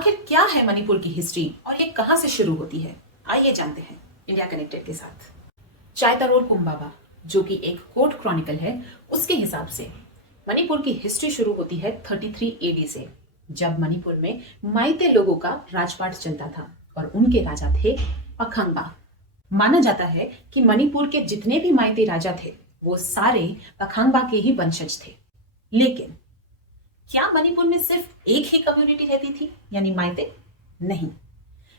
आखिर क्या है मणिपुर की हिस्ट्री और ये कहां से शुरू होती है, आइए जानते हैं इंडिया कनेक्टेड के साथ। चायतारोल कुम्बाबा, जो कि एक कोर्ट क्रॉनिकल है, उसके हिसाब से मणिपुर की हिस्ट्री शुरू होती है 33 एडी से, जब मणिपुर में माइते लोगों का राजपाट चलता था और उनके राजा थे पखांगबा। माना जाता है कि मणिपुर के जितने भी माइते राजा थे वो सारे पखांगबा के ही वंशज थे। लेकिन क्या मणिपुर में सिर्फ एक ही कम्युनिटी रहती थी, यानी माइते? नहीं,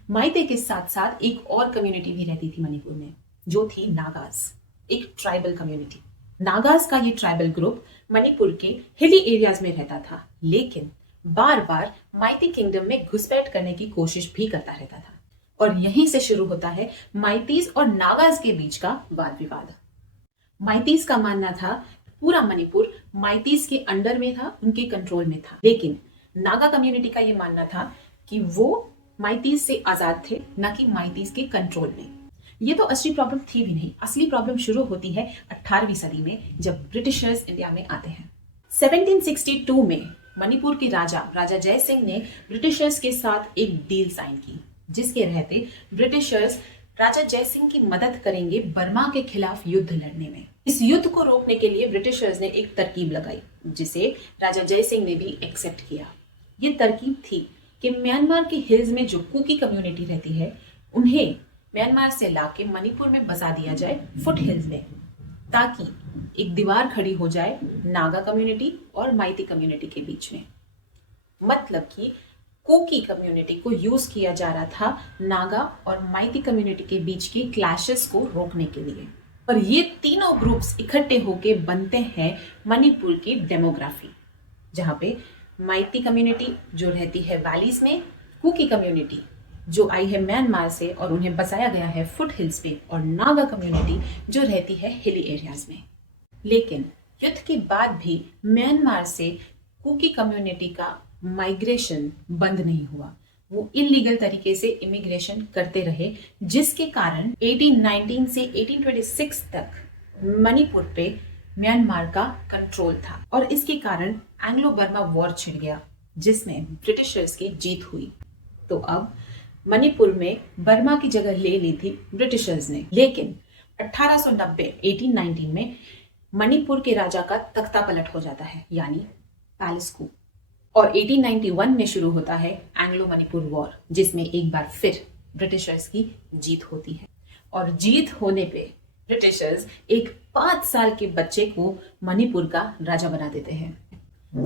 माइते के साथ साथ एक और कम्युनिटी भी रहती थी मणिपुर में, जो थी नागास, एक ट्राइबल कम्युनिटी। नागास का ये ट्राइबल ग्रुप मणिपुर के हिली एरियाज में रहता था, लेकिन बार बार माइती किंगडम में घुसपैठ करने की कोशिश भी करता रहता था। और यहीं से शुरू होता है माइतीज और नागास के बीच का वाद विवाद। माइतीज का मानना था पूरा मणिपुर माइतीज के अंडर में था, उनके कंट्रोल में था, लेकिन नागा कम्युनिटी का ये मानना था कि वो माइतीज से आजाद थे, न कि माइतीज के कंट्रोल में। ये तो असली प्रॉब्लम थी भी नहीं। असली प्रॉब्लम शुरू होती है 18वीं सदी में, जब ब्रिटिशर्स इंडिया में आते हैं। 1762 में मणिपुर के राजा जय सिंह ने ब्रिटिशर्स के साथ एक डील साइन की, जिसके रहते ब्रिटिशर्स राजा जय सिंह की मदद करेंगे बर्मा के खिलाफ युद्ध लड़ने में। इस युद्ध को रोकने के लिए ब्रिटिशर्स ने एक तरकीब लगाई, जिसे राजा जय सिंह ने भी एक्सेप्ट किया। ये तरकीब थी कि म्यांमार के हिल्स में जो कुकी कम्युनिटी रहती है, उन्हें म्यांमार से लाके मणिपुर में बसा दिया जाए फुट हिल्स में, ताकि एक दीवार खड़ी हो जाए नागा कम्युनिटी और माइती कम्युनिटी के बीच में। मतलब कि कुकी कम्युनिटी को यूज किया जा रहा था नागा और माइती कम्युनिटी के बीच की क्लैशेस को रोकने के लिए। और ये तीनों ग्रुप्स इकट्ठे होके बनते हैं मणिपुर की डेमोग्राफी, जहां पे माइती कम्युनिटी जो रहती है वैलीज में, कुकी कम्युनिटी जो आई है म्यांमार से और उन्हें बसाया गया है फुट हिल्स पे, और नागा कम्युनिटी जो रहती है हिली एरियाज में। लेकिन युद्ध के बाद भी म्यांमार से कुकी कम्युनिटी का माइग्रेशन बंद नहीं हुआ। वो इलीगल तरीके से इमिग्रेशन करते रहे, जिसके कारण 1819 से 1826 तक मणिपुर पे म्यांमार का कंट्रोल था। और इसके कारण एंग्लो बर्मा वॉर छिड़ गया, जिसमें ब्रिटिशर्स की जीत हुई। तो अब मणिपुर में बर्मा की जगह ले ली थी ब्रिटिशर्स ने। लेकिन 1819 में मणिपुर के राजा का तख्ता पलट हो जाता है, यानी पैलेस कू। और 1891 में शुरू होता है एंग्लो मणिपुर वॉर, जिसमें एक बार फिर ब्रिटिशर्स की जीत होती है। और जीत होने पे ब्रिटिशर्स एक 5 साल के बच्चे को मणिपुर का राजा बना देते हैं।